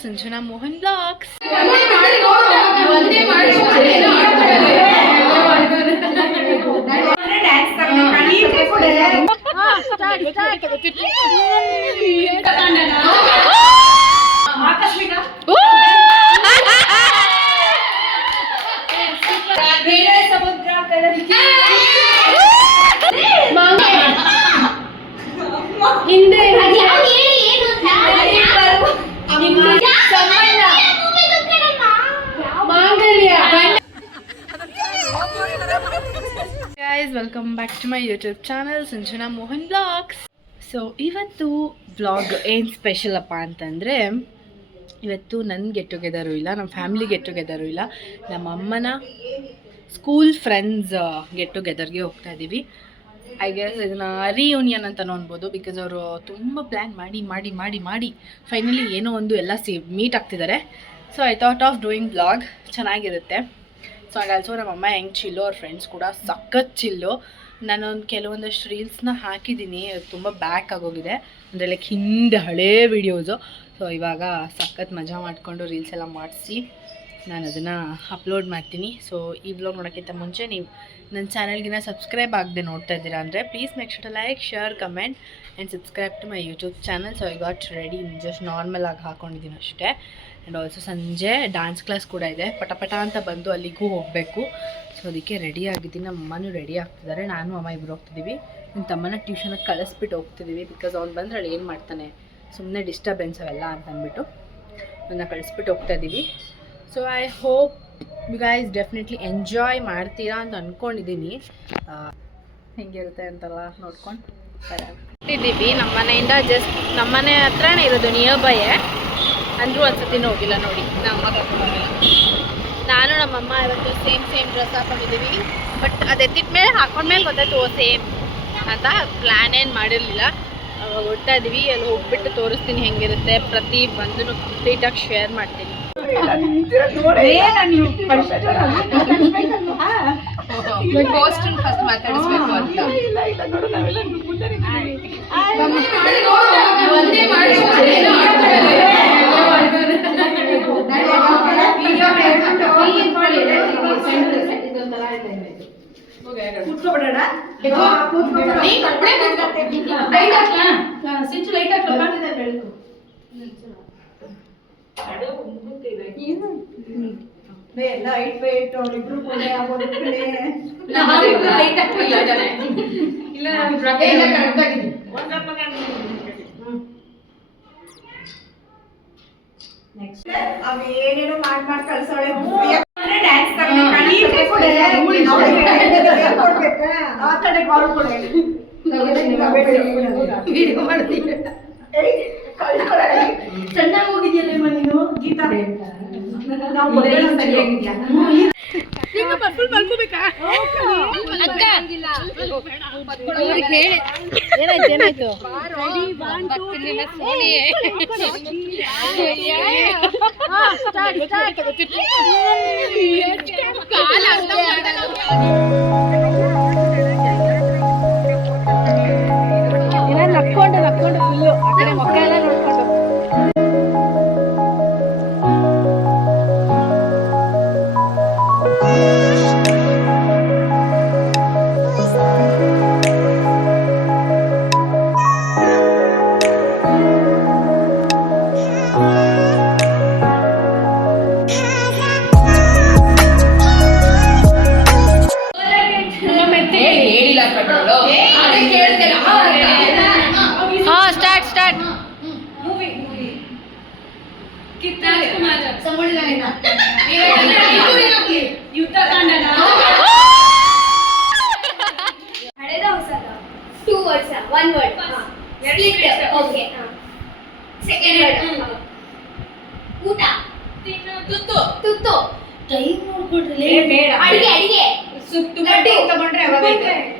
Sanjana Mohan blogs. Guys, welcome back to my YouTube channel Sanjana Mohan blogs. So ಇವತ್ತು blog ಏನು special ಅಪ್ಪ ಅಂತಂದರೆ, ಇವತ್ತು ನನ್ನ ಗೆಟ್ ಟುಗೆದರು ಇಲ್ಲ, ನಮ್ಮ ಫ್ಯಾಮಿಲಿ ಗೆಟ್ ಟುಗೆದರು ಇಲ್ಲ, ನಮ್ಮ ಅಮ್ಮನ ಸ್ಕೂಲ್ ಫ್ರೆಂಡ್ಸ್ ಗೆಟ್ ಟುಗೆದರ್ಗೆ ಹೋಗ್ತಾ ಇದ್ದೀವಿ. ಐ ಗೆಸ್ ಇದನ್ನು ರಿಯೂನಿಯನ್ ಅಂತ ಅನ್ಬೋದು. ಬಿಕಾಸ್ ಅವರು ತುಂಬ ಪ್ಲ್ಯಾನ್ ಮಾಡಿ ಫೈನಲಿ ಏನೋ ಒಂದು ಎಲ್ಲ ಮೀಟ್ ಆಗ್ತಿದ್ದಾರೆ. So I thought of doing blog, ಚೆನ್ನಾಗಿರುತ್ತೆ. ಸೊ ಆ್ಯಂಡ್ ಆಲ್ಸೋ ನಮ್ಮಮ್ಮ ಹೆಂಗೆ ಚಿಲ್ಲು, ಅವ್ರ ಫ್ರೆಂಡ್ಸ್ ಕೂಡ ಸಖತ್ ಚಿಲ್ಲು. ನಾನೊಂದು ಕೆಲವೊಂದಷ್ಟು ರೀಲ್ಸ್ನ ಹಾಕಿದ್ದೀನಿ, ಅದು ತುಂಬ ಬ್ಯಾಕ್ ಆಗೋಗಿದೆ, ಅಂದರೆ ಲೈಕ್ ಹಿಂದೆ ಹಳೇ ವೀಡಿಯೋಸು. ಸೊ ಇವಾಗ ಸಖತ್ ಮಜಾ ಮಾಡಿಕೊಂಡು ರೀಲ್ಸ್ ಎಲ್ಲ ಮಾಡಿಸಿ ನಾನು ಅದನ್ನು ಅಪ್ಲೋಡ್ ಮಾಡ್ತೀನಿ. ಸೊ ಈ ವ್ಲಾಗ್ ನೋಡೋಕ್ಕಿಂತ ಮುಂಚೆ ನೀವು ನನ್ನ ಚಾನಲ್ಗಿನ ಸಬ್ಸ್ಕ್ರೈಬ್ ಆಗದೆ ನೋಡ್ತಾ ಇದ್ದೀರಾ ಅಂದರೆ please make sure to like, share, comment and subscribe to my YouTube channel. So I got ready, just normal ಆಗಿ ಹಾಕ್ಕೊಂಡಿದ್ದೀನಿ ಅಷ್ಟೇ. ಆ್ಯಂಡ್ ಆಲ್ಸೋ ಸಂಜೆ ಡ್ಯಾನ್ಸ್ ಕ್ಲಾಸ್ ಕೂಡ ಇದೆ, ಪಟ ಅಂತ ಬಂದು ಅಲ್ಲಿಗೂ ಹೋಗಬೇಕು. ಸೊ ಅದಕ್ಕೆ ರೆಡಿ ಆಗಿದ್ದೀನಿ. ನಮ್ಮ ಅಮ್ಮನೂ ರೆಡಿ ಆಗ್ತಿದ್ದಾರೆ, ನಾನು ಅಮ್ಮ ಇಬ್ಬರು ಹೋಗ್ತಿದ್ದೀವಿ. ನನ್ನ ತಮ್ಮನ ಟ್ಯೂಷನಿಗೆ ಕಳಿಸ್ಬಿಟ್ಟು ಹೋಗ್ತಿದ್ದೀವಿ. ಬಿಕಾಸ್ ಅವ್ನು ಬಂದರೆ ಅಲ್ಲಿ ಏನು ಮಾಡ್ತಾನೆ, ಸುಮ್ಮನೆ ಡಿಸ್ಟರ್ಬೆನ್ಸ್ ಅವೆಲ್ಲ ಅಂತ ಅಂದ್ಬಿಟ್ಟು ಅವನ್ನ ಕಳಿಸ್ಬಿಟ್ಟು ಹೋಗ್ತಾ ಇದ್ದೀವಿ. So I hope you guys definitely enjoy ಮಾಡ್ತೀರಾ ಅಂತ ಅಂದ್ಕೊಂಡಿದ್ದೀನಿ. ಹೆಂಗಿರುತ್ತೆ ಅಂತೆಲ್ಲ ನೋಡ್ಕೊಂಡು ಇದ್ದೀವಿ. ನಮ್ಮ ಮನೆಯಿಂದ ಜಸ್ಟ್ ನಮ್ಮ ಮನೆ ಹತ್ರನೇ ಇರೋದು, ನಿಯರ್ ಬೈಯೇ. ಅಂದರೂ ಒಂದ್ಸತಿನೂ ಹೋಗಿಲ್ಲ ನೋಡಿ, ನಮ್ಮ ಹೋಗಿಲ್ಲ. ನಾನು ನಮ್ಮಮ್ಮ ಇವತ್ತು ಸೇಮ್ ಡ್ರೆಸ್ ಹಾಕೊಂಡಿದ್ದೀವಿ. ಬಟ್ ಅದು ಎತ್ತಿದ ಮೇಲೆ ಹಾಕೊಂಡ್ಮೇಲೆ ಗೊತ್ತಾಯ್ತು ಸೇಮ್ ಅಂತ. ಪ್ಲ್ಯಾನ್ ಏನು ಮಾಡಿರಲಿಲ್ಲ, ಹೊಡ್ತಾ ಇದ್ದೀವಿ. ಅಲ್ಲಿ ಹೋಗ್ಬಿಟ್ಟು ತೋರಿಸ್ತೀನಿ ಹೆಂಗಿರುತ್ತೆ. ಪ್ರತಿ ಬಂದು ಕಂಪ್ಲೀಟಾಗಿ ಶೇರ್ ಮಾಡ್ತೀನಿ. ಫಸ್ಟ್ ಮಾತಾಡಿಸ್ಬೇಕು ಅಂತ ಏನೇನೋ ಮಾಡಿ ಕಳ್ಸೋಳೆ. ಚೆನ್ನಾಗಿ ಹೋಗಿದ್ಯಲ್ಲ ನೀನು ಗೀತಾ, ಸರಿಯಾಗಿದ್ಯಾ? ಏನಾಯ್ತು ನಕ್ಕೊಂಡು ಫುಲ್ಲು ಆ ಕಡೆ ಮೊಕ್ಕ ಎಲ್ಲ ನೋಡ್ಕೊಂಡು.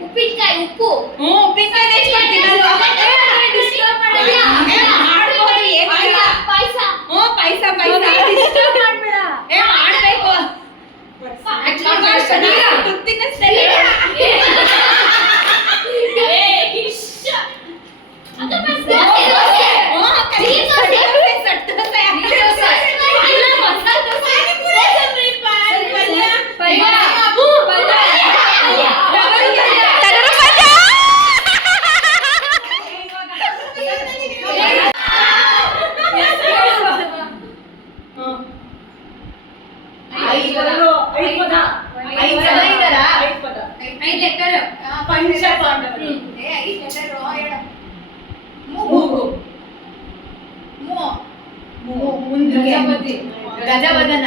ಉಪ್ಪಿನಕಾಯಿ ಉಪ್ಪು ಪಾಯಸ ಪದ. ಐದು ಜನ ಇದ್ದಾರಾ? ಐದು ಪದ. 5 ಲೆಟರ್. ಪಂಚಪಾಂಡವರು. 5 ಲೆಟರ್ ಹೇಳು. ಮೂಗು. ಗಜಪತಿ. ಗಜವದನ.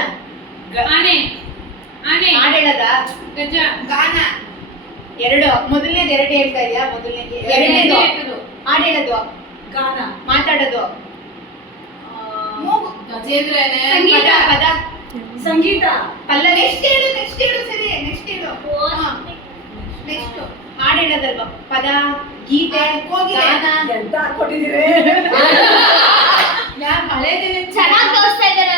ಆನೆ. ಆಡೇಳದ. ಗಜ. ಗಾನ. 2 ಮೊದಲನೇದು 2 ಹೇಳ್ತಾ ಇದೆಯಾ? ಮೊದಲನೇದು ಎರಡನೇದು ಆಡೇಳದು. ಗಾನ. ಮಾತಾಡೋದು. ಮೂಗು. ಗಜೇಂದ್ರನೇ. ಸಂಗೀತ. ಪದ. ಸಂಗೀತ. ಪಲ್ಲವಿ. ನೆಕ್ಸ್ಟ್ ಹೇಳು ಸರಿ. ನೆಕ್ಸ್ಟ್ ಹೇಳು. ನೆಕ್ಸ್ಟ್ ಹಾಡು ಹೇಳೋದಲ್ವಾ? ಪದ, ಗೀತೆ, ಗಾನ. ಎಂತ ಕೊಟ್ಟಿದ್ದೀರಿ? ಚೆನ್ನಾಗಿ ತೋರಿಸ್ತಾ ಇದ್ದಾರೆ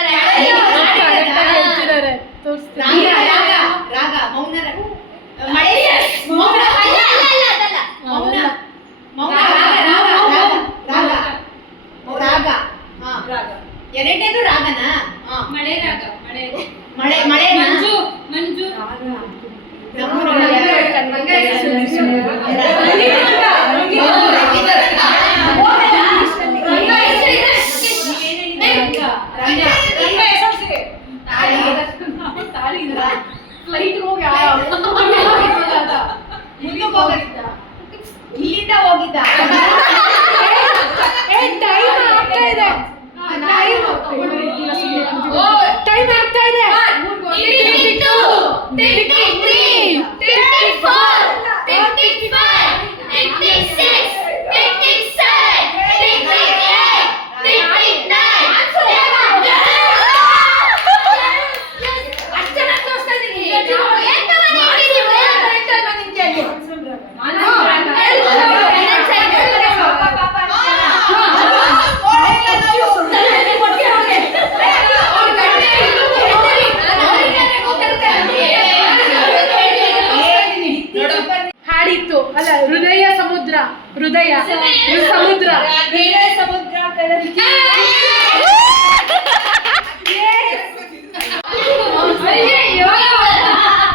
ರಾಗ. ಮೌನ. ಮಳೆ. ಮೌನ. ಮೌನ. ಮೌನ. ರಾಗ. ರಾಗ. ಎರಡನೇದು ರಾಗನಾ? ಮಳೆ ರಾಗ. ಮಳೆ. ಮಳೆ. ಮಂಜು. ಇಲ್ಲಿಂದ ಹೋಗಿದ್ದ. ಟೈಮ್ ಆಗ್ತಾ ಇದೆ. ಹಾಡಿತ್ತು ಅಲ್ಲ, ಹೃದಯ ಸಮುದ್ರ. ಹೃದಯ ಸಮುದ್ರ. ಸಮುದ್ರ.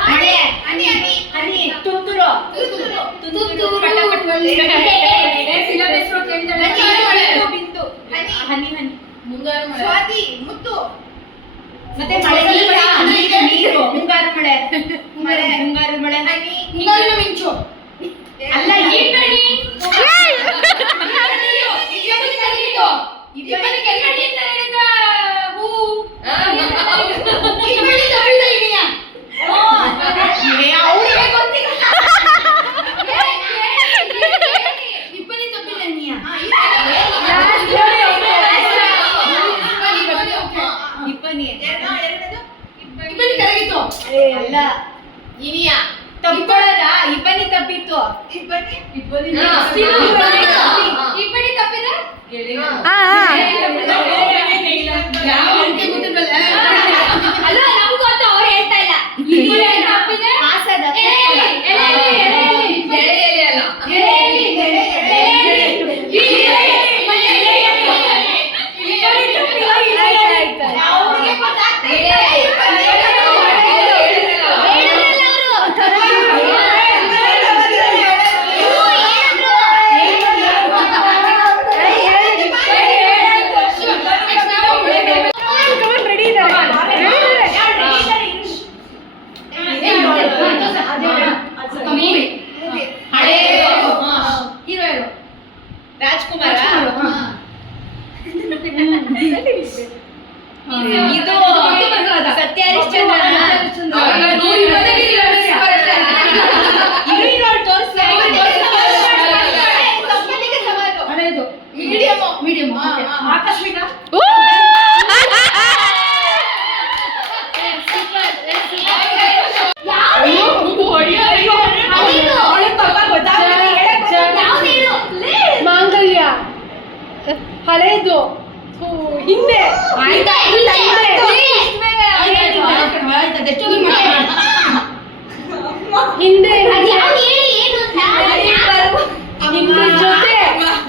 ಮಳೆ. ಹನಿ. ತುಂತುರು. ಬಿಂದು. ಹನಿ. ಸ್ವಾತಿ. ಮುತ್ತು. ಮತ್ತೆ ಮಳೆ. ನೀರು. ಮುಂಗಾರು ಮಳೆ. ಮುಂಗಾರು ಮಳೆ. ಮುಂಗಾರಿನ ಮಿಂಚು. ಅಲ್ಲ, ಇಬ್ಬನಿ. ಇಬ್ಬನಿ ಕೆಳಗಡೆ ಅಂತ ಹೇಳಿದ ಹೂ. ಇಬ್ಬನಿ ತಪ್ಪಿದ ಇನಿಯ. ಅವ್ರಿಗೆ ಗೊತ್ತಿಲ್ಲ. ಇಬ್ಬನಿ ತಪ್ಪಿದ ಇನಿಯ. ಇಬ್ಬನಿ. ಇಬ್ಬನಿ ಕರಗಿತು. ಅಲ್ಲ, ಇನಿಯ ತಪ್ಕೊಳ್ಳೋದ. ಇಬ್ಬನಿ ತಪ್ಪಿತ್ತು. ಇಬ್ಬನಿ ತಪ್ಪಿದ ಅಲ್ಲ, ನಮ್ಗೂ ಗೊತ್ತು, ಅವ್ರು ಹೇಳ್ತಾ ಇಲ್ಲ. ಹಾಸದ. ರೆಡಿ ಇದ್ದಾರೆ. ಹಳೇ ಹೀರೋ ಯಾರು? ರಾಜ್ಕುಮಾರ. ಇದು ಸತ್ಯ ಹರಿಶ್ಚಂದ್ರ. ಮೀಡಿಯಂ. ಆಕಸ್ಮಿಕ. ಮಾಂಗಲ್ಯ. ಹಳೇದು. ಹಿಂದೆ. ಹಿಂದೆ. ಹಿಂದೆ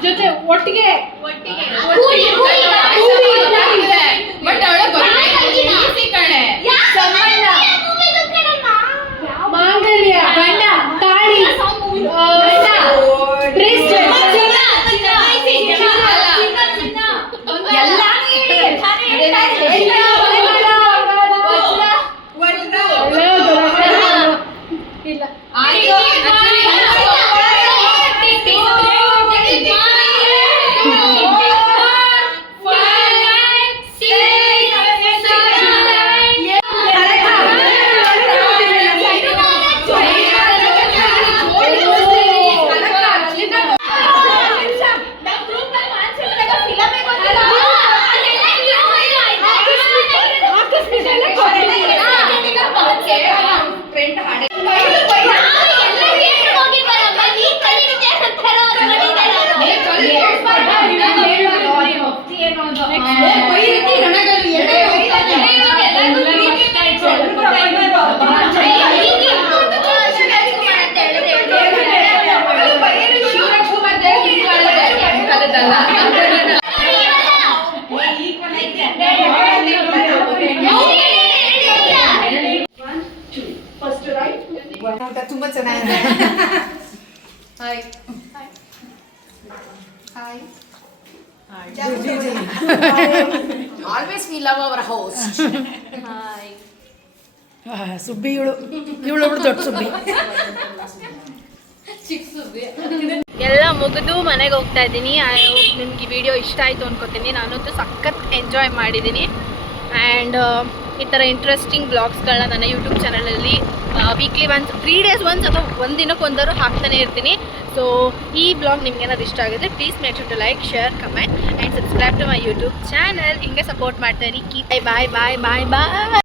ಜೊತೆ ಒಟ್ಟಿಗೆ. ಮಾಂಗಲ್ಯ. ಗಂಡ. ತಾಳಿ. ತುಂಬಾ ಚೆನ್ನಾಗಿದೆ. Hi hi always we love our house. Subbi ಇವಳು ದೊಡ್ಡ ಸುಬ್ಬಿ. ಎಲ್ಲ ಮುಗಿದು ಮನೆಗೆ ಹೋಗ್ತಾ ಇದ್ದೀನಿ. ನಿಮ್ಗೆ ಈ ವಿಡಿಯೋ ಇಷ್ಟ ಆಯಿತು ಅನ್ಕೋತೀನಿ. ನಾನಂತೂ ಸಖತ್ ಎಂಜಾಯ್ ಮಾಡಿದ್ದೀನಿ. ಆ್ಯಂಡ್ ಈ ಥರ ಇಂಟ್ರೆಸ್ಟಿಂಗ್ ಬ್ಲಾಗ್ಸ್ಗಳನ್ನ ನನ್ನ ಯೂಟ್ಯೂಬ್ ಚಾನಲಲ್ಲಿ ವೀಕ್ಲಿ ಒನ್ಸ್ 3 days ಒನ್ಸ್ ಅಥವಾ ಒಂದು ದಿನಕ್ಕೊಂದರೂ ಹಾಕ್ತಾನೆ ಇರ್ತೀನಿ. ಸೊ ಈ ಬ್ಲಾಗ್ ನಿಮ್ಗೆ ಏನಾದ್ರು ಇಷ್ಟ ಆಗಿದ್ರೆ please make sure to like, share, comment and subscribe to my YouTube channel. ಹಿಂಗೆ ಸಪೋರ್ಟ್ ಮಾಡ್ತಾ ಇರಿ. ಬಾಯ್ ಬಾಯ್ ಬಾಯ್ ಬಾಯ್.